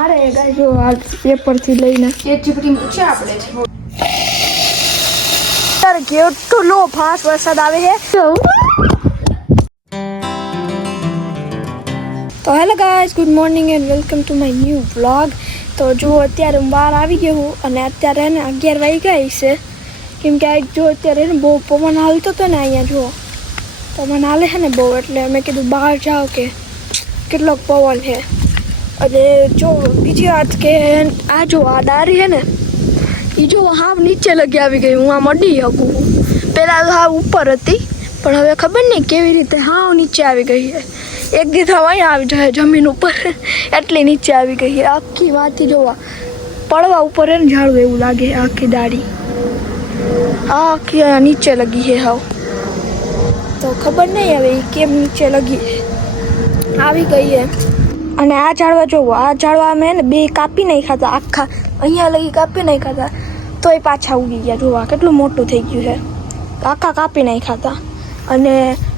અરે ગાઈસ જો આ પેપર થી લઈને ચેટજીપીટી પૂછે આપણે તારે કેટલો ફાસ્ટ વરસાદ આવે છે તો hello guys good morning and welcome to my new vlog તો જો અત્યારે હું બહાર આવી ગયો હું અને અત્યારે ને 11 વાગી ગઈ છે કેમ કે જો અત્યારે ને બહુ પવન હાલતો હતો ને અહીંયા જો પવન હાલે છે ને બહુ એટલે મેં કીધું બહાર જાઓ કે કેટલો પવન છે અને જો બીજી વાત કે આ જો આ ડારી છે ને એ જો હાવ નીચે લગી આવી ગઈ હું આમ અડી શકું પહેલાં તો હાવ ઉપર હતી પણ હવે ખબર નહીં કેવી રીતે હાવ નીચે આવી ગઈ છે એક દિવસ અહીંયા આવી જાય જમીન ઉપર એટલી નીચે આવી ગઈ છે આખી વાતી જોવા પડવા ઉપર એને ઝાડવું એવું લાગે આખી દાઢી આખી નીચે લગી છે હાવ તો ખબર નહીં હવે એ કેમ નીચે લગી આવી ગઈ છે અને આ ઝાડવા જોવો આ ઝાડવા મેં ને બે કાપી નહીં ખાતા આખા અહીંયા લગી કાપી નહીં ખાતા તોય પાછા ઉગી ગયા જોવા કેટલું મોટું થઈ ગયું છે આખા કાપી નહીં ખાતા અને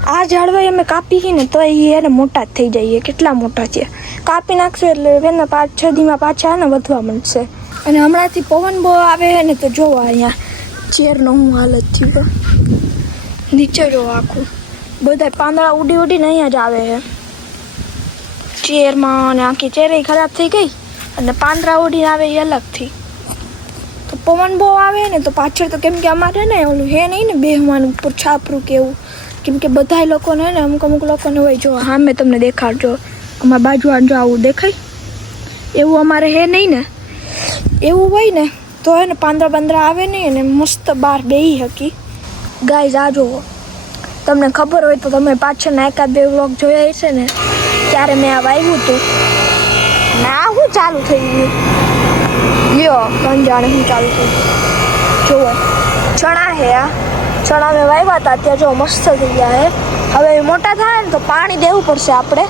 આ ઝાડવા અમે કાપી ને તો એને મોટા જ થઈ જાય કેટલા મોટા છે કાપી નાખશું એટલે એના 5-6 દીમાં પાછા ને વધવા માંડશે અને હમણાંથી પવન બહુ આવે ને તો જોવો અહીંયા ચેરનો હું હાલત થયું નીચે જોવો આખું બધા પાંદડા ઉડી ઉડીને અહીંયા જ આવે છે ચેરમાં અને આખી ચેરી ખરાબ થઈ ગઈ અને પાંદડા ઉડીને આવે એ અલગથી તો પવન બહુ આવે ને તો પાછળ તો કેમ કે અમારે ને ઓલું હે નહીં ને બેહવાનું ઉપર છાપરું કે એવું કેમ કે બધા લોકોને ને અમુક લોકોને હોય જો હા મેં તમને દેખાડજો અમારા બાજુ જો આવું દેખાય એવું અમારે હે નહીં ને એવું હોય ને તો હે ને પાંદડા આવે નહીં અને મસ્ત બહાર બેહી શકી ગાઈઝ આ જુઓ તમને ખબર હોય તો તમે પાછળના 1-2 વ્લોગ જોયા હશે ને ત્યારે મેં આ વાવ્યું હતું ના હું ચાલુ થઈ ગયું લ્યો કોણ જાણે હું ચાલુ થઈ જુઓ ચણા હે આ ચણા મેં વાવ્યા હતા ત્યાં જો મસ્ત થઈ ગયા હે હવે મોટા થાય ને તો પાણી દેવું પડશે આપણે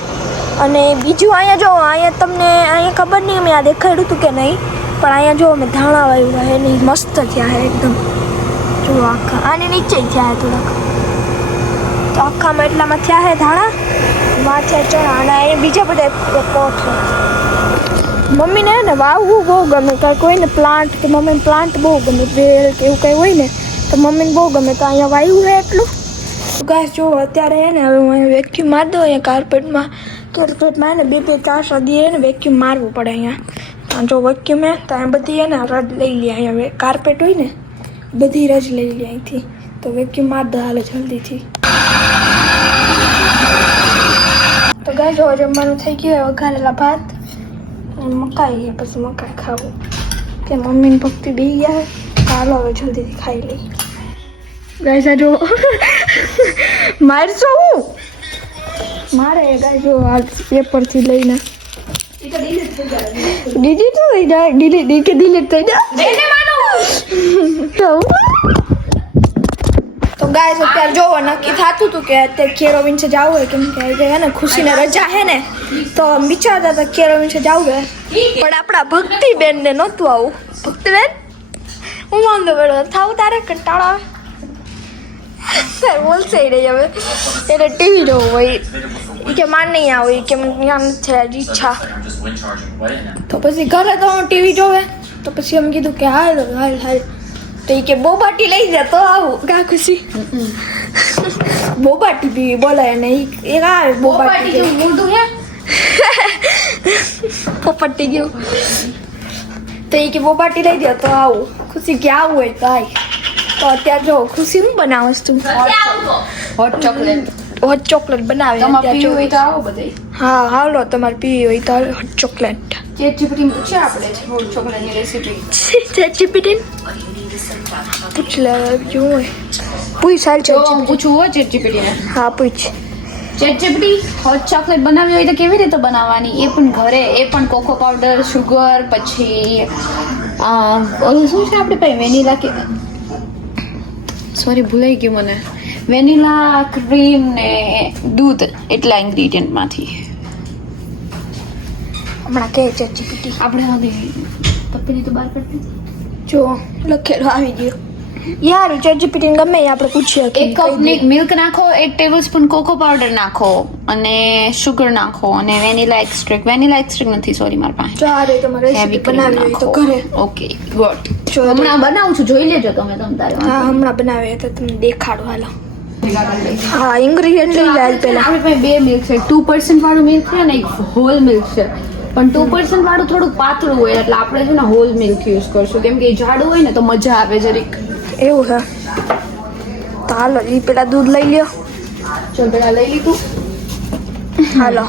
અને બીજું અહીંયા જો અહીંયા તમને અહીંયા ખબર નહીં મેં આ દેખાડ્યું હતું કે નહીં પણ અહીંયા જો મેં ધાણા વાવ્યા હે ને મસ્ત થયા હે એકદમ જો આખા આની નીચે થયા હે થોડાક તો આખામાં એટલામાં થયા હે ધાણા માથે ચણા અને અહીંયા બીજા બધા પોટ મમ્મીને ને વાવવું બહુ ગમે કારણ કોઈને પ્લાન્ટ કે મમ્મીને પ્લાન્ટ બહુ ગમે વેલ કે એવું કંઈ હોય ને તો મમ્મીને બહુ ગમે તો અહીંયા વાવ્યું છે એટલું ગાય જો અત્યારે હે ને હવે હું અહીંયા વેક્યુમ મારી દઉં અહીંયા કાર્પેટમાં ને 2-4 સદી હે ને વેક્યુમ મારવું પડે અહીંયા જો વેક્યુમ હે તો અહીંયા બધી હે ને રજ લઈ લે અહીંયા કાર્પેટ હોય ને બધી રજ લઈ લે અહીંથી તો વેક્યુમ માર દે હાલે જલ્દીથી તો ગાય જો જમવાનું થઈ ગયું વઘારેલા ભાત અને મકાઈ પછી મકાઈ ખાવું કે મમ્મીને ભક્તિ બી ગયા હાલો હવે જલ્દીથી ખાઈ લઈ ગાય જો મારશો હું મારે ગાય જો આ પેપરથી લઈને ડિલીટ થઈ જાય ડિલીટ થઈ જાય તો ગાય અત્યારે જોવો નક્કી થતું હતું કે અત્યારે કેરોવિન્સે જવું હોય કેમ કે હે ને ખુશીને રજા હે ને તો વિચારતા હતા કેરોવિન્સે જવું હોય પણ આપણા ભક્તિબેનને નહોતું આવું ભક્તિબેન હું વાંધો પડો થાવું તારે કંટાળો આવે બોલશે નહીં હવે એટલે ટીવી જોવું હોય એ કે માન નહીં આવું એ કે જ્ઞાન છે ઈચ્છા તો પછી ઘરે તો હું ટીવી જોવે તો પછી એમ કીધું કે હાલ તો એ કે બોબાટી લઈ જાય તો આવું ગા ખુશી બોબાટી પીવી બોલાય ને એ આવે બોબાટી જેવું મોઢું હે પોપટી ગયું તો એ કે બોબાટી લઈ દે તો આવું ખુશી કે આવું હોય તો આય તો અત્યારે જો ખુશી હું બનાવસ તું હોટ ચોકલેટ બનાવે પીવી હોય તો આવો બધે હા હાલો તમારે પીવી હોય તો હોટ ચોકલેટ ચેટજીપીટી પૂછે આપણે હોટ ચોકલેટની રેસીપી ચેટજીપીટી પૂછ લે જો પૂછ હાલ પૂછવું હોય ચેટજીપીટીને હા પૂછ ચેટજીપીટી હોટ ચોકલેટ બનાવવી હોય તો કેવી રીતે બનાવવાની એ પણ ઘરે એ પણ કોકો પાવડર શુગર પછી ઓલું શું છે આપણે ભાઈ વેનીલા કે સોરી ભૂલાઈ ગયું મને વેનીલા ક્રીમ ને દૂધ એટલા ઇન્ગ્રીડિયન્ટમાંથી હમણાં કે ચેટજીપીટી આપણે હવે પપ્પીની તો બહાર કરતી જો લખેલું આવી ગયું યાર ChatGPT ને ગમે એ આપણે પૂછીએ કે એક કપ મિલ્ક નાખો, 1 ટેબલસ્પૂન કોકો પાવડર નાખો અને શુગર નાખો અને વેનીલા એક્સ્ટ્રેક્ટ નથી, સોરી મારા પાસે. જો આ રે તમારે રેસીપી બનાવી હોય તો ઘરે. Okay good. જો હમણાં બનાવું છું, જોઈ લેજો તમે તારે. હા હમણાં બનાવે તો તમને દેખાડો. હાલો હા ઇન્ગ્રેડિયન્ટ લઈ લે પહેલા. આપણી પાસે 2 મિલ્ક છે, 2% વાળું મિલ્ક છે અને એક હોલ મિલ્ક છે. પણ 2% વાળું થોડુંક પાતળું હોય એટલે આપણે છે ને હોલ મિલ્ક યુઝ કરશું, કેમ કે એ જાડું હોય ને તો મજા આવે જરીક. એવું છે તો હાલો એ પેલા દૂધ લઈ લ્યો. ચલ પેલા લઈ લીધું. હાલો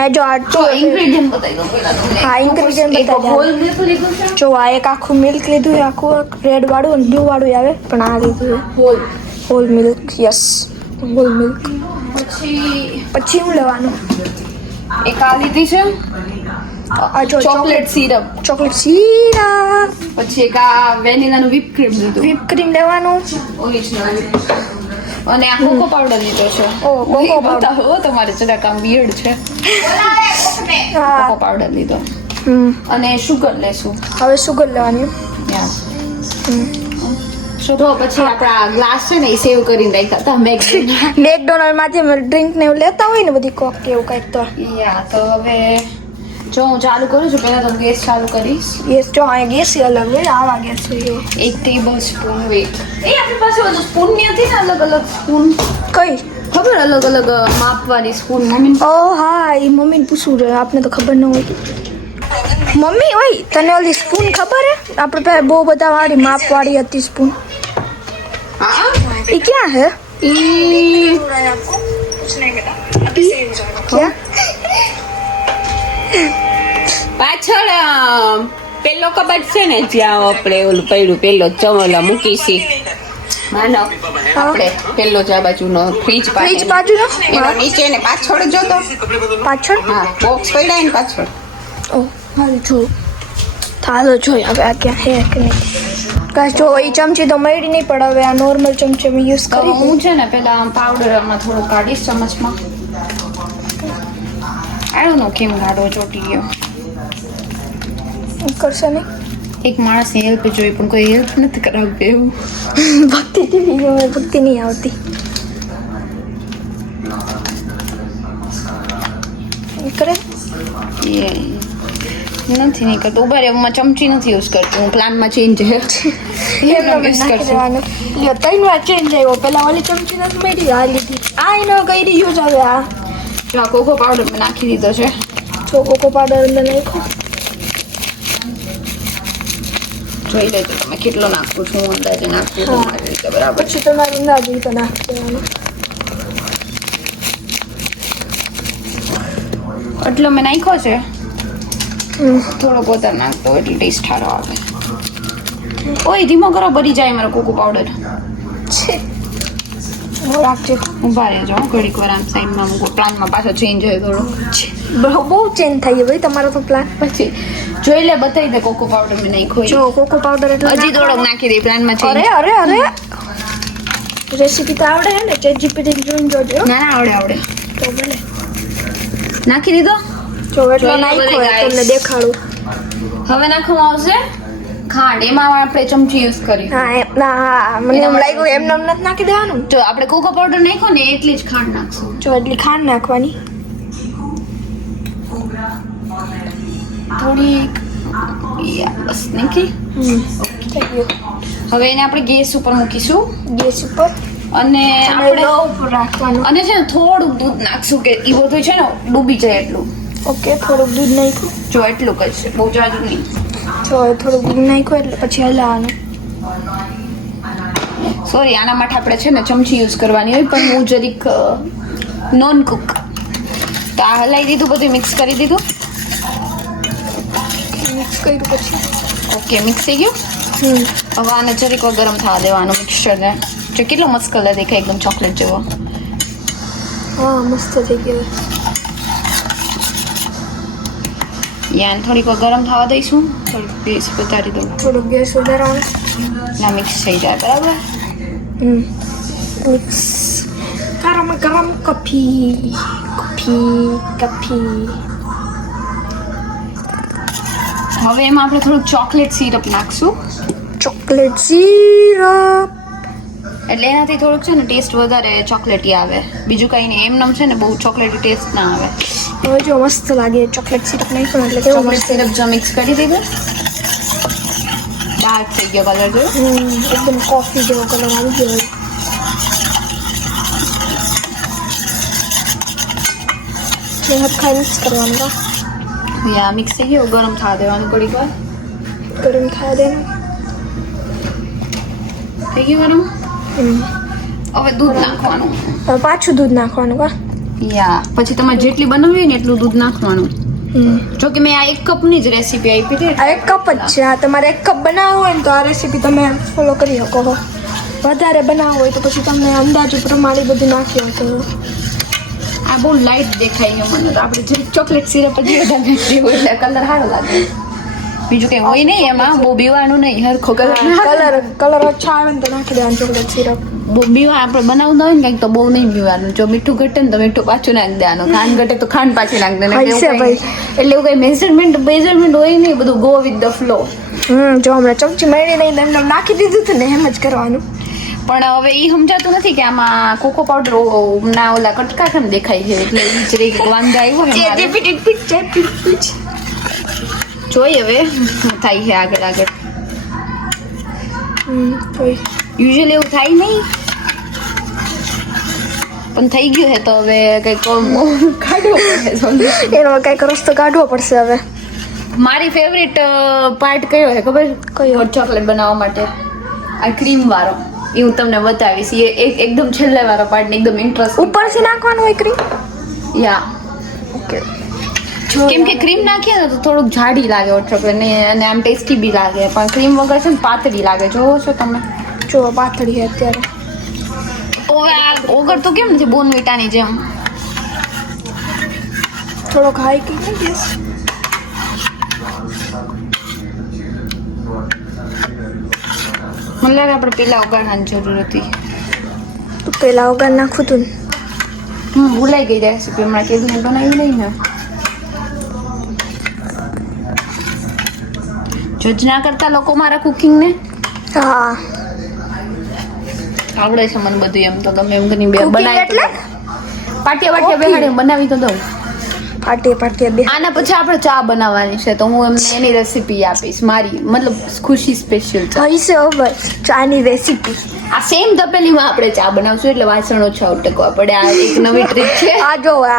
આ જો આ તો ઇન્ગ્રેડિયન્ટ બતાવી દો પહેલા તમને. હા ઇન્ગ્રેડિયન્ટ એક બતાવી હોલ મિલ્ક લીધું છે, જો આ એક આખું મિલ્ક લીધું છે, આખું રેડ વાળું અને બ્લુ વાળું આવે, પણ આ લીધું છે whole. Whole milk. Yes whole milk. પછી પછી હું લેવાનું? એક આ લીધી છે આ જો ચોકલેટ સિરપ. Chocolate syrup. પછી એક આ વેનીલાનું whipped cream લીધું, whipped cream લેવાનું. ઓરિજિનલ. અને આ કોકો પાવડર લીધો છે. ઓ કોકો પાવડર. બતાવો તમારે જરાક આમ weird છે. હા કોકો પાવડર લીધો અને શુગર લેશું. હવે સુગર લેવાની. તો પછી આપણા ગ્લાસ છે ને એ સેવ કરીને રાખ્યા હતા મેકડોનલ્ડ માંથી ડ્રિંક ને એવું લેતા હોય ને બધી કોક કે એવું કંઈક તો. યા તો હવે જો હું ચાલુ કરું છું, પહેલા તો ગેસ ચાલુ કરીશ. યસ જો આ ગેસ અલગ હોય, આવા ગેસ હોય. 1 ટેબલસ્પૂન વેટ. આપણી પાસે ઓલું સ્પૂન ની હતી ને અલગ અલગ સ્પૂન. કઈ ખબર અલગ અલગ માપવાળી સ્પૂન મમ્મી. ઓ હા એ મમ્મીને પૂછવું જોઈએ, આપને તો ખબર ન હોય. મમ્મી ઓય તને ઓલી સ્પૂન ખબર હે? આપણે પાસે બહુ બધા વાળી માપ વાળી હતી સ્પૂન. હા એ ક્યાં હે? ક્યાં? પાછળ પેલો કબાટ છે ને જ્યાં આપણે ઓલું પડ્યું પેલો ચમલા મૂકી છે માનવ આપણે પેલો જ આ બાજુનો ફ્રીજ બાજુનો એનો નીચે ને પાછળ જો તો પાછળ. હા બોક્સ પડ્યા ને પાછળ. ઓ હાલ જો ચાલો જોઈ હવે આ ક્યાં હે કે નહીં. કાશ જો એ ચમચી તો મળી નહીં, પણ હવે આ નોર્મલ ચમચી અમે યુઝ કરી. હું છે ને પેલા આમ પાવડરમાં થોડું કાઢીશ ચમચમાં. આયો નો કેમ ગાડો ચોટી ગયો. કરશે નહીં. એક માણસની હેલ્પ જોઈ પણ કોઈ હેલ્પ નથી કરાવતું એવું. ભક્તિ જેવી હવે ભક્તિ નહીં આવતી. કરે એ નથી નહીં કરતું. ઉભા રે હું ચમચી નથી યુઝ કરતી, હું પ્લાનમાં ચેન્જ છે યુઝ કરશું. લ્યો 3 વાર ચેન્જ આવ્યો. પેલા ઓલી ચમચી નથી મળી, આ લીધી. આ એનો કઈ યુઝ હવે આ જો આ કોકો પાવડર મેં નાખી દીધો છે. જો કોકો પાવડર અંદર નાખ્યો. જોઈ લેજો તમે કેટલો નાખું છું, હું અંદાજે નાખું છું મારી રીતે બરાબર. પછી તમારે અંદાજ તો નાખી દેવાનું. એટલો મેં નાખ્યો છે, થોડો વધારે નાખતો એટલે ટેસ્ટ સારો આવે. ઓય ધીમો કરો, બળી જાય મારો કોકો પાવડર. રાખજો. ઉભા રહેજો ઘડીક વાર આમ સાઈડમાં મૂકો, પ્લાનમાં પાછો ચેન્જ હોય થોડો. બહુ ચેન્જ થઈ ભાઈ તમારો તો પ્લાન. પછી જોઈ લે, બતાવી દે કોકો પાવડર મેં નાખ્યો. જો કોકો પાવડર એટલે હજી થોડોક નાખી દે પ્લાનમાં ચેન્જ. અરે રેસીપી તો આવડે હે ને? ChatGPT જોઈને જોજો. ના ના આવડે તો ભલે નાખી દીધો. જો એટલો નાખ્યો તમને દેખાડું. હવે નાખવામાં આવશે ખાંડ. એમાં આપણે ચમચી યુઝ કરી. હા મને એમ લાગ્યું એમને એમ નથી નાખી દેવાનું. જો આપણે કોકો પાવડર નાખ્યો ને એટલી જ ખાંડ નાખશું. જો એટલી ખાંડ નાખવાની થોડીક. બસ નાખી. થઈ ગયું. હવે એને આપણે ગેસ ઉપર મૂકીશું ગેસ ઉપર અને આપણે ઉપર રાખવાનું. અને છે ને થોડુંક દૂધ નાખશું કે એ બધું છે ને ડૂબી જાય એટલું. ઓકે થોડુંક દૂધ નાખ્યું. જો એટલું કરશે, બહુ જાજુ નહીં. જો થોડુંક દૂધ નાખ્યું એટલે પછી હલાવવાનું. સોરી આના માટે આપણે છે ને ચમચી યુઝ કરવાની હોય, પણ હું જરીક નોન કુક. તો આ હલાવી દીધું, બધું મિક્સ કરી દીધું. મિક્સ કર્યું પછી ઓકે મિક્સ થઈ ગયું. હવે આને જરીક વાર ગરમ થવા દેવાનું મિક્સચરને. જો કેટલો મસ્ત કલર દેખાય, એકદમ ચોકલેટ જેવો. હા મસ્ત થઈ ગયો. યાને થોડીક વાર ગરમ થવા દઈશું. થોડીક ગેસ વધારી દઉં, થોડુંક ગેસ વધારવાનું. ના મિક્સ થઈ જાય બરાબર. મિક્સ. ગરમ ગરમ કોફી. હવે એમાં આપણે થોડુંક ચોકલેટ સિરપ નાખશું. Chocolate syrup. એટલે એનાથી થોડુંક છે ને ટેસ્ટ વધારે ચોકલેટી આવે, બીજું કઈ નહીં. એમનેમ છે ને બહુ ચોકલેટી ટેસ્ટ ના આવે. હવે જો મસ્ત લાગે ચોકલેટ સિરપ નાખ્યું એટલે કેવું ચોકલેટ મસ્ત. સિરપ જો મિક્સ કરી દીધું, ડાર્ક થઈ ગયો કલર જો. એકદમ કોફી જેવો કલર આવી ગયો હોય. હાથ ખાઈ મિક્સ કરવાનું કા યા મિક્સ થઈ ગયો. ગરમ થવા દેવાનું થોડીક વાર. ગરમ થવા દેવાનું. થઈ ગયું ગરમ. હવે દૂધ નાખવાનું. હવે પાછું દૂધ નાખવાનું કા. યા પછી તમારે જેટલી બનાવવી હોય ને એટલું દૂધ નાખવાનું. જો કે મેં આ 1 કપની જ રેસીપી આપી હતી. આ 1 કપ જ છે. આ તમારે 1 કપ બનાવવું હોય ને તો આ રેસીપી તમે ફોલો કરી શકો. વધારે બનાવવું હોય તો પછી તમે અંદાજ પ્રમાણે બધું નાખ્યું તો. આ બહુ લાઇટ દેખાઈ ગયું મને તો. આપણે જે ચોકલેટ સિરપ જ વધારે નાખી હોય એટલે કલર સારો લાગે. બીજું કંઈ હોય નહીં એમાં, બહુ બીવાનું નહીં, હરખો કલર. કલર ઓછા આવે ને તો નાખી દેવાનું ચોકલેટ સિરપ. બહુ બીવા આપણે બનાવતા હોય ને કંઈક તો બહુ નહીં બીવાનું. જો મીઠું ઘટે ને તો મીઠું પાછું નાખી દેવાનું, ખાંડ ઘટે તો ખાંડ પાછી નાખી દેવાનું. એટલે એવું કંઈ મેઝરમેન્ટ હોય નહીં, બધું ગો વિથ ધ ફ્લો. જો હમણાં ચમચી મળી નહીં એમને નાખી દીધું હતું ને એમ જ કરવાનું. પણ હવે એ સમજાતું નથી કે આમાં કોકો પાવડર ના ઓલા કટકા કેમ દેખાય છે, એટલે એ જ કંઈક વાંધો આવ્યો છે મારે. જોઈએ હવે શું થાય છે આગળ. યુઝ્યુઅલી એવું થાય નહીં, પણ થઈ ગયું છે તો હવે કંઈક કાઢવો પડશે. એનો કંઈક રસ્તો કાઢવો પડશે હવે. મારી ફેવરિટ પાર્ટ કયો છે ખબર? કયો? હોટ ચોકલેટ બનાવવા માટે આ ક્રીમ વાળો. એ હું તમને બતાવીશ. એ એકદમ છેલ્લે વાળો પાર્ટ ને એકદમ ઇન્ટરેસ્ટિંગ. ઉપરથી નાખવાનું હોય ક્રીમ. Yeah okay. કેમ કે ક્રીમ નાખીએ ને તો થોડુંક જાડી લાગે હોટ ચોકલેટ ને, અને આમ ટેસ્ટી બી લાગે. પણ ક્રીમ વગર છે ને પાતળી લાગે. જોવો છો તમે? જો પાતળી છે અત્યારે. ઓવે આ ઓગર તો કેમ નથી બોર્નવિટાની જેમ? થોડોક હાઈ કી ગેસ. મને લાગે આપણે પેલા ઉગાડવાની જરૂર હતી. તો પેલા વગર નાખું તું. ભૂલાઈ ગઈ રેસીપી. હમણાં કીધું ને બનાવી નહીં ને. જજ ના કરતા લોકો મારા કુકિંગને. હા. આવડે છે મને બધું. એમ તો ગમે એમ કરીને બે Cooking બનાવી એટલે? પાટિયા બેહાડી બનાવી તો દઉં. પાટિયા બે. આના પછી આપણે ચા બનાવવાની છે તો હું એમને એની રેસીપી આપીશ. મારી મતલબ ખુશી સ્પેશિયલ ચા. હઈ છે હવે ચાની રેસીપી. આ સેમ તપેલીમાં આપણે ચા બનાવશું એટલે વાસણ ઓછા ઉટકવા પડે. આ એક નવી ટ્રીક છે. આ જો આ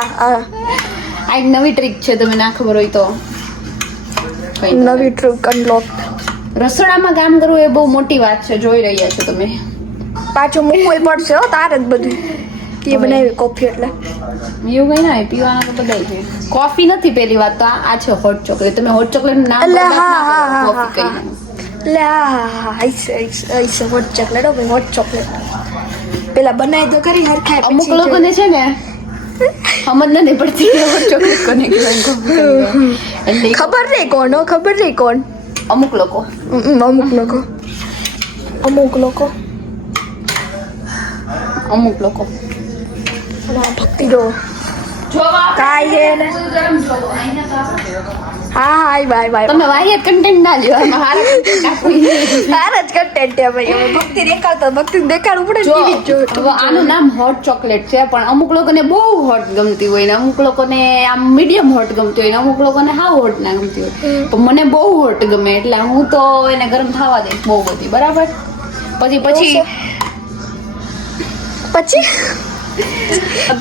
એક નવી ટ્રીક છે, તમે ના ખબર હોય તો. નવી ટ્રીક અનલોક. રસોડામાં કામ કરવું એ બહુ મોટી વાત છે. જોઈ રહ્યા છો તમે. પાછું મૂકવું પડશે હો તારે જ બધું. તે બનાવી કોફી એટલે એવું કઈ ના હોય, પીવાના તો બધાય છે. કોફી નથી પેલી વાત તો. આ છે હોટ ચોકલેટ. તમે હોટ ચોકલેટ નું નામ એટલે બદલાવ ના હા, કરો, હા, કોફી હા, કહીને. એટલે હા આઈસે હોટ ચોકલેટ. હો ભાઈ હોટ ચોકલેટ પેલા બનાવી તો કરી હરખાય. અમુક લોકોને છે ને સમજ નથી પડતી કે હોટ ચોકલેટ કોને કહેવાય, કોફી કહેવાય. એટલે ખબર નહીં કોણ. અમુક લોકો ભક્તિ દો કાઈ હે ને. હા બાય તમે વાહિયાત કન્ટેન્ટ ના લ્યો. આમાં હારા content આપવું ઈ. તારા જ કન્ટેન્ટ છે ભાઈ. હવે ભક્તિ દેખાડવું પડે જો, ને TV હવે આનું નામ હોટ ચોકલેટ છે, પણ અમુક લોકોને બહુ હોટ ગમતી હોય ને અમુક લોકોને આમ મીડિયમ હોટ ગમતી હોય ને અમુક લોકોને હાવ હોટ ના ગમતી હોય. પણ મને બહુ હોટ ગમે એટલે હું તો એને ગરમ થવા દઈશ બહુ બધી. બરાબર? પછી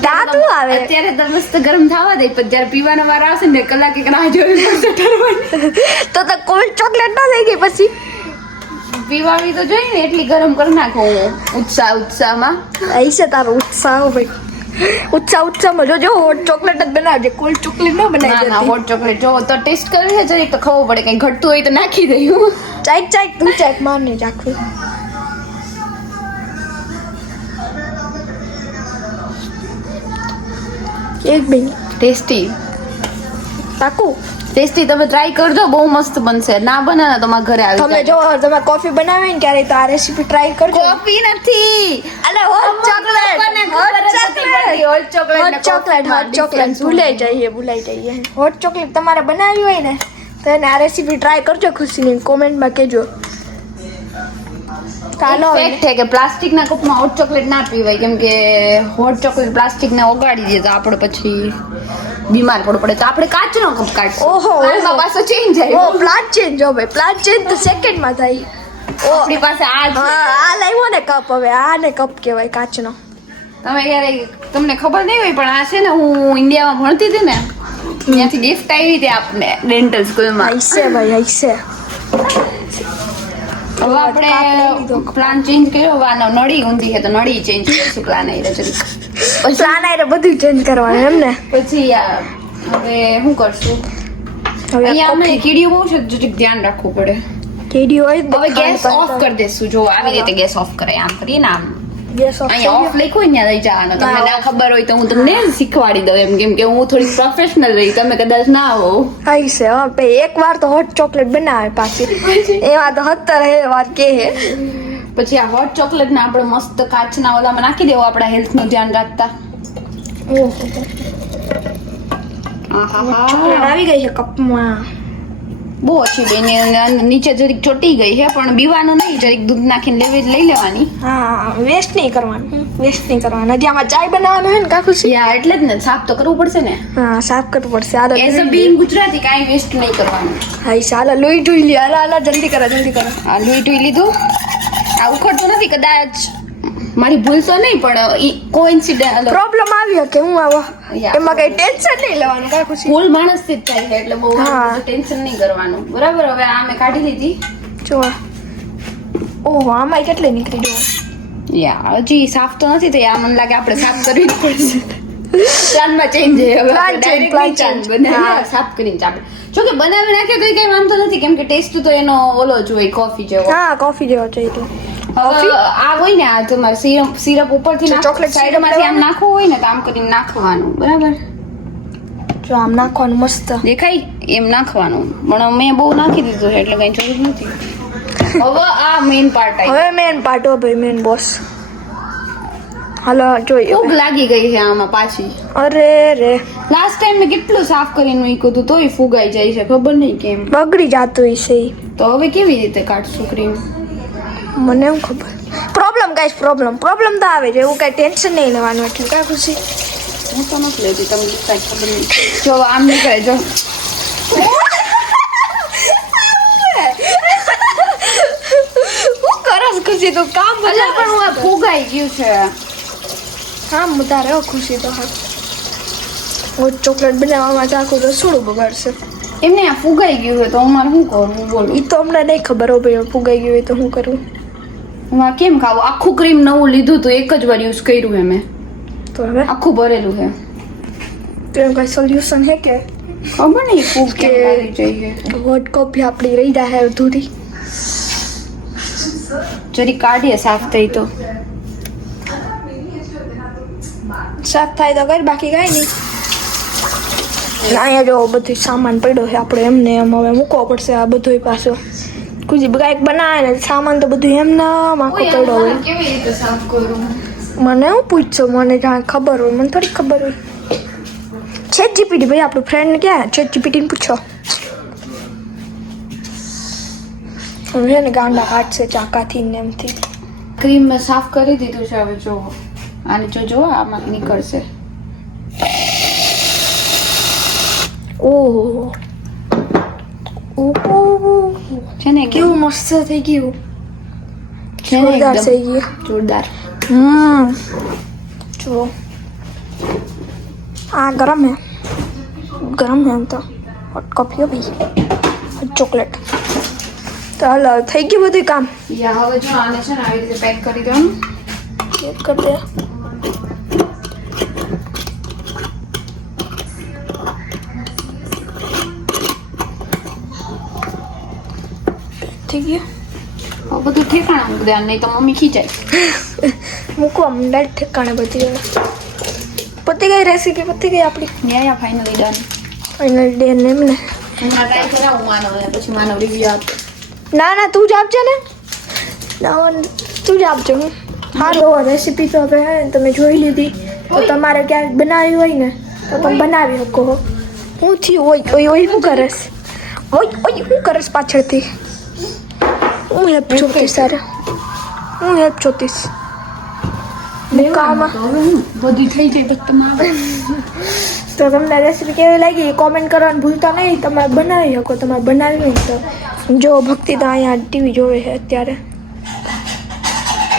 દાંતું આવે. અત્યારે તો મસ્ત ગરમ થવા દે, પણ જ્યારે પીવાનો વાર આવશે ને કલાક એક રાહ જોવી પડશે ઠરવાની. તો કોલ્ડ ચોકલેટ ના થઈ ગઈ પછી પીવાની તો જોઈએ ને એટલી ગરમ કરી નાખો હું ઉત્સાહમાં. અહીં છે તારો ઉત્સાહ ભાઈ. ઉત્સાહમાં જો હોટ ચોકલેટ જ બનાવજે. કોલ્ડ ચોકલેટ ના બનાવી ના હોટ ચોકલેટ જો તો ટેસ્ટ કરવી છે જરીક તો ખબર પડે. કઈ ઘટતું હોય તો નાખી દઉં. ચાઈક તું માર નહીં રાખવી. એક મિનિટ. ટેસ્ટી પાકું ટેસ્ટી તમે ટ્રાય કરજો. બહુ મસ્ત બનશે. ના બને ને તો મારા ઘરે આવી તમે જો તમે કોફી બનાવી ને ક્યારે તો આ રેસીપી ટ્રાય કરજો. કોફી નથી. અલે હોટ ચોકલેટ ભૂલાઈ જઈએ. હોટ ચોકલેટ તમારે બનાવી હોય ને તો એને આ રેસીપી ટ્રાય કરજો. ખુશીની કોમેન્ટમાં કહેજો. ચાલો ફેક્ટ છે કે પ્લાસ્ટિકના કપમાં હોટ ચોકલેટ ના પીવાય, કેમ કે હોટ ચોકલેટ પ્લાસ્ટિકને ઓગાળી દે તો આપણે પછી બીમાર પડવું પડે. તો આપણે કાચનો કપ કાઢશું. ઓહો, હાલમાં પાછો ચેન્જ ઓ આવ્યો. પ્લાન ચેન્જ હો ભાઈ, પ્લાન ચેન્જ તો સેકન્ડમાં થાય. ઓ આપણી પાસે આ છે. હા, આ લાવ્યો ને કપ, હવે આને કપ કહેવાય કાચનો. તમે ક્યારે તમને ખબર નહીં હોય પણ આ છે ને, હું ઇન્ડિયામાં ભણતી હતી ને ત્યાંથી ગિફ્ટ આવી હતી આપને ડેન્ટલ સ્કૂલમાં. હૈસે ભાઈ હૈસે. હવે આપણે પ્લાન ચેન્જ કર્યો. હવે આનો નળી ઊંધી છે તો નળી ચેન્જ કરીશું. પ્લાન આવી રહ્યો પ્લાન આરે બધું ચેન્જ કરવાનું એમ ને. પછી હવે શું કરશું? હવે અહીંયા અમે કીડીઓ બહુ છે, જરીક ધ્યાન રાખવું પડે. કેડી હોય હવે ગેસ ઓફ કરી દેશું. જો આવી રીતે ગેસ ઓફ કરે, આમ કરીએ ને, આમ ગેસ ઓફ અહીંયા ઓફ લખ્યું હોય ને ત્યાં લઈ જવાનો. તમને ના ખબર હોય તો હું તમને શીખવાડી દઉં એમ, કેમ કે હું થોડી પ્રોફેશનલ રહી, તમે કદાચ ના હો. હૈસે. હા ભાઈ એક વાર તો હોટ ચોકલેટ બનાવે પાછી, એમાં તો 70 વાર કે હે. પછી આ હોટ ચોકલેટ ને આપણે મસ્ત કાચના ઓલામાં નાખી દેવું, આપણા હેલ્થ નું ધ્યાન રાખતા. ચોકલેટ આવી ગઈ છે કપમાં. બહુ ઓછી બેની નીચે જરીક ચોટી ગઈ છે, પણ બીવાનું નહીં, જરીક દૂધ નાખીને લઈ લેવાની. હા, વેસ્ટ નહીં કરવાનું, વેસ્ટ નહીં કરવાનું. હજી આમાં ચાય બનાવવાનું હોય ને કાકુ સી. યા એટલે જ ને, સાફ તો કરવું પડશે ને. હા, સાફ કરવું પડશે. હાલો એઝ અ બીંગ ગુજરાતી કાંઈ વેસ્ટ નહીં કરવાનું. હૈસે. હાલો લોહી જોઈ લે. હાલો હાલો જલ્દી કરો, જલ્દી કરો. આ લોહી ટોઈ લીધું. આ ઉખડતું નથી, કદાચ મારી ભૂલ તો નહીં, પણ કોઇન્સિડન્ટ પ્રોબ્લેમ આવ્યો કે હું આવો, Yeah. એમાં કઈ ટેન્શન નહીં લેવાનું કાકુ સી. ભૂલ માણસથી જ થાય છે, એટલે બહુ હા. ટેન્શન નહીં કરવાનું. બરાબર. હવે આ મેં કાઢી લીધી. જો ઓહો, આમાં કેટલી નીકળી ગયો. યા હજી સાફ તો નથી થઈ. આ મને લાગે આપણે સાફ કરવી જ પડશે. પ્લાનમાં ચેન્જ છે હવે. Plan change, plan change. હા. સાફ કરીને ચાલે. જો કે બનાવી નાખે તો કઈ વાંધો નથી, કેમ કે ટેસ્ટ તો એનો ઓલો જ હોય, કોફી જેવો. હા, કોફી જેવો છે એટલે. હવે આ હોય ને, આ તમારે સિરપ ઉપરથી ચોકલેટ સાઈડમાંથી આમ નાખવું હોય ને તો આમ કરીને નાખવાનું. બરાબર. જો આમ નાખવાનું મસ્ત. દેખાય એમ નાખવાનું, પણ મેં બહુ નાખી દીધું છે એટલે કઈ જરૂર નથી. હવે આ મેઇન પાર્ટ આવી. હવે મેન પાર્ટ હો ભાઈ, મેન બોસ. હાલો જોઈએ. ફૂગ લાગી ગઈ છે આમાં પાછી. અરે રે, લાસ્ટ ટાઈમ મેં કેટલું સાફ કરીને મૂક્યું હતું તોય ફૂગાઈ જાય છે, ખબર નહીં કેમ. બગડી જાતું હશે ઈ. તો હવે કેવી રીતે કાઢશું ક્રીમ? મને એમ ખબર. પ્રોબ્લેમ ગાઈસ, પ્રોબ્લેમ તો આવે છે, એવું કઈ ટેન્શન નહીં લેવાનું. એટલે કાંઈ ખુશી. હું તો નથી લેતી, તમને કાંઈ ખબર નહીં. જો આમ નીકળે, જો હું કરસ ખુશી, તો કામ અલા પણ હું આ ફૂગાઈ ગયું છે. કામ વધારે હો ખુશી તો. હા, હું ચોકલેટ બનાવવામાં તો આખું રસોડું બગાડશે. એમને આ ફૂગાઈ ગયું હોય તો અમારે શું કરવું બોલો? એ તો અમને નહીં ખબર હો ભાઈ, ફૂગાઈ ગયું હોય તો શું કરવું. હું આ કેમ ખાવું? આખું ક્રીમ નવું લીધું તો એક જ વાર યુઝ કર્યું હે મેં, તો હવે આખું ભરેલું છે. તો એમ કઈ સોલ્યુશન હે કે ખબર નહીં ફૂગ કેમ લાગી જાય છે. હોટ કોફી આપણી રહી જાય અધૂરી. જરી કાઢીએ સાફ થઈ તો. સાફ થાય તો કર, બાકી કઈ નહીં. અહીંયા જો બધું સામાન પડ્યો છે, આપણે એમને એમ હવે મૂકવો પડશે આ બધું પાછો. કુજી કાંઈક બનાવે ને સામાન તો બધું એમને આખો પડ્યો હોય. કેવી રીતે સાફ કરું? મને હું પૂછશો, મને જાણ ખબર હોય, મને થોડી ખબર હોય. ચેટ જીપીટી ભાઈ, આપણું ફ્રેન્ડ ક્યાં? ચેટ જીપીટીને પૂછો. હવે ને ગાંડા કાઢશે ચાકાથી ને એમથી. ક્રીમ મેં સાફ કરી દીધું છે. હવે જો આને જો આમાં નીકળશે. ઓહો ઓહો, છે ને કેવું મસ્ત થઈ ગયું. છે ને જોરદાર એકદમ થઈ ગયું. જોરદાર. જો આ ગરમ હે, ગરમ હે. તો હોટ કોફી હો ભાઈ, હોટ ચોકલેટ. તો હાલ થઈ ગયું બધું કામ. યા હવે જો આને છે ને આવી રીતે પેક કરી દેવાનું. ચેક કરી દે. થઈ ગયું. હવે બધું ઠેકાણા મૂકી દેવાનું, નહીં તો મમ્મી ખીચાય. મૂકવા મંડાય ઠેકાણે બધી. પતી ગઈ રેસીપી, પતી ગઈ આપણી. યા ફાઇનલી ડન. ફાઇનલ ડે ને એમને. હમણાં ટ્રાય કરાવું માનવ ને પછી માનવ રિવ્યુ આપે. ના તું જ આપજે ને. ના તું જ આપજો. હું સારું રેસીપી તો હવે હે ને તમે જોઈ લીધી, તો તમારે ક્યારેક બનાવી હોય ને તો તમે બનાવી શકો. હું થયું ઓય ઓય ઓય શું કરસ? ઓય ઓય શું કરસ પાછળથી? હું હેપ છું કે સારા. હું હેલ્પ જોતીશ કામ હવે હું બધી થઈ જાય તો તમારે તો તમને રેસીપી કેવી લાગી કોમેન્ટ કરવાનું ભૂલતા નહીં. તમે બનાવી શકો, તમારે બનાવી હોય તો જો ભક્તિ તો અહીંયા ટીવી જોવે છે અત્યારે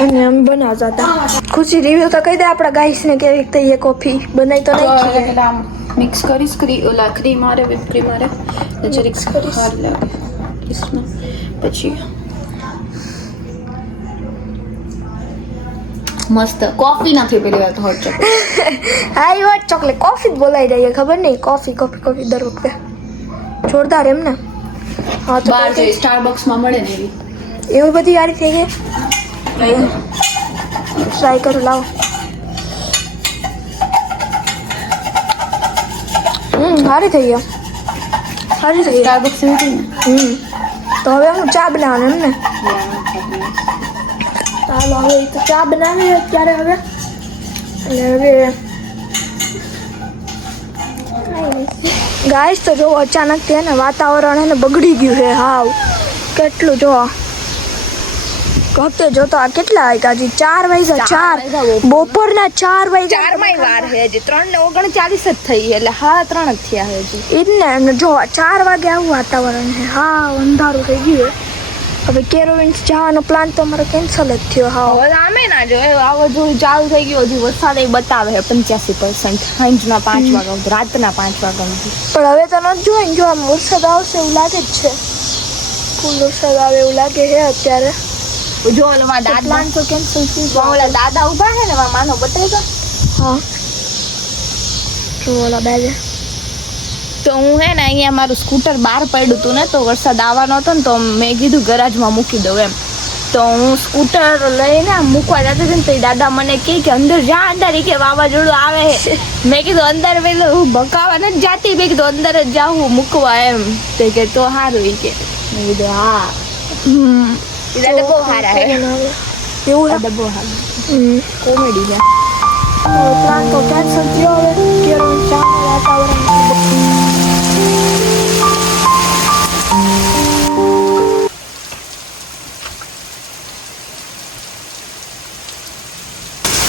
અને અમે બનાવતા હતા. ખુશી રિવ્યુ તો કહી દે આપણા ગાઈસને કેવી થઈ કોફી બનાવી તો નહીં મિક્સ કરીશ ઓલા ક્રીમ મારે વિપ ક્રીમ મારે જરીક ખાર લાગે इसमें પછી મસ્ત કોફી નથી પેલી વાર હોટ ચોકલેટ હા એ હોટ ચોકલેટ કોફી જ બોલાઈ જાય ખબર નહીં કોફી દર વખતે જોરદાર એમ ને. હા તો બહાર જઈ સ્ટારબક્સ માં મળે ને એવી બધી વારી થઈ ગઈ. ટ્રાય કરો લાવો. સારી થઈ ગયા સારી થઈ ગયા. સ્ટારબક્સ એવી ને તો હવે હું ચા બનાવવાનું એમ ને. ચાલો હવે તો ચા બનાવી અત્યારે હવે અને હવે ગાઈસ તો જો અચાનક છે ને વાતાવરણ એને બગડી ગયું છે હાવ કેટલું જો વખતે જો તો આ કેટલા વાગ્યા હજી 4 વાગ્યા 4 બપોરના 4 વાગ્યા 4 માં વાર છે હજી 3:39 જ થઈ એટલે હા 3 જ થયા છે હજી ઈ જ ને જો 4 વાગે આવું વાતાવરણ છે હા અંધારું થઈ ગયું હવે કેરોવિન્સ જવાનો પ્લાન તો અમારો કેન્સલ જ થયો હા. હવે આમે ના જો વાવાઝોડું ચાલુ થઈ ગયું હજી વરસાદ એ બતાવે છે 85% સાંજના 5 વાગ્યા રાતના 5 વાગ્યા પણ હવે તો નથી જોઈ ને જો આમ વરસાદ આવશે એવું લાગે જ છે ફૂલ વરસાદ આવે એવું લાગે છે અત્યારે. જો ઓલા દાદા પ્લાન તો કેન્સલ થઈ ગયો. ઓલા દાદા ઉભા છે ને માનો બતાવી દો હા જો ઓલા બેજે તો હું હે ને અહીંયા મારું સ્કૂટર બહાર પડ્યું હતું ને તો વરસાદ આવવાનો હતો ને તો મેં કીધું ગરાજમાં મૂકી દઉં એમ તો હું સ્કૂટર લઈને આમ મૂકવા જતી હતી ને તો એ દાદા મને કહે કે અંદર જા અંદર કે વાવાઝોડું આવે છે. મેં કીધું અંદર પેલું હું ભકાવા નથી જાતી મેં કીધું અંદર જ જાઉં મૂકવા એમ તો કે તો સારું એ કે મેં કીધું હા એ દાદા બહુ સારા હે એવું દાદા બહુ સારા કોમેડી છે પ્લાન તો કેન્સલ થયો હવે કેરોવિન્સ જવાનું વાતાવરણ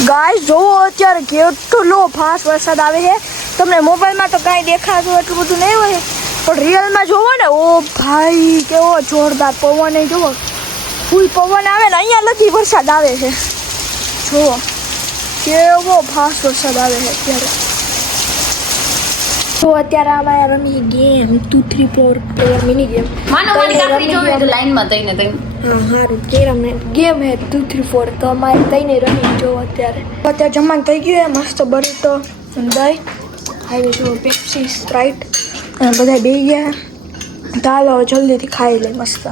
ગાઈસ જોવો અત્યારે કેટલો ફાસ્ટ વરસાદ આવે છે. તમને મોબાઈલમાં તો કાંઈ દેખાતું એટલું બધું નહીં હોય પણ રિયલમાં જોવો ને ઓ ભાઈ કેવો જોરદાર પવન એ જોવો ફૂલ પવન આવે ને અહીંયા લગી વરસાદ આવે છે જોવો કેવો ફાસ્ટ વરસાદ આવે છે અત્યારે. તો અત્યારે અમે રમી ગેમ 2 3 4 પ્લેયર મિની ગેમ માનો મારી કાકડી જોવે તો લાઈનમાં તઈને તઈને હા સારું કેરમ ગેમ હે 2 3 4 તો અમારે તઈને રમી જો અત્યારે જમવાનું થઈ ગયું હે મસ્ત બરીટો દહીં હાઈવે જો પેપ્સી સ્પ્રાઇટ અને બધા બેસી ગયા ચાલો જલ્દીથી ખાઈ લે મસ્ત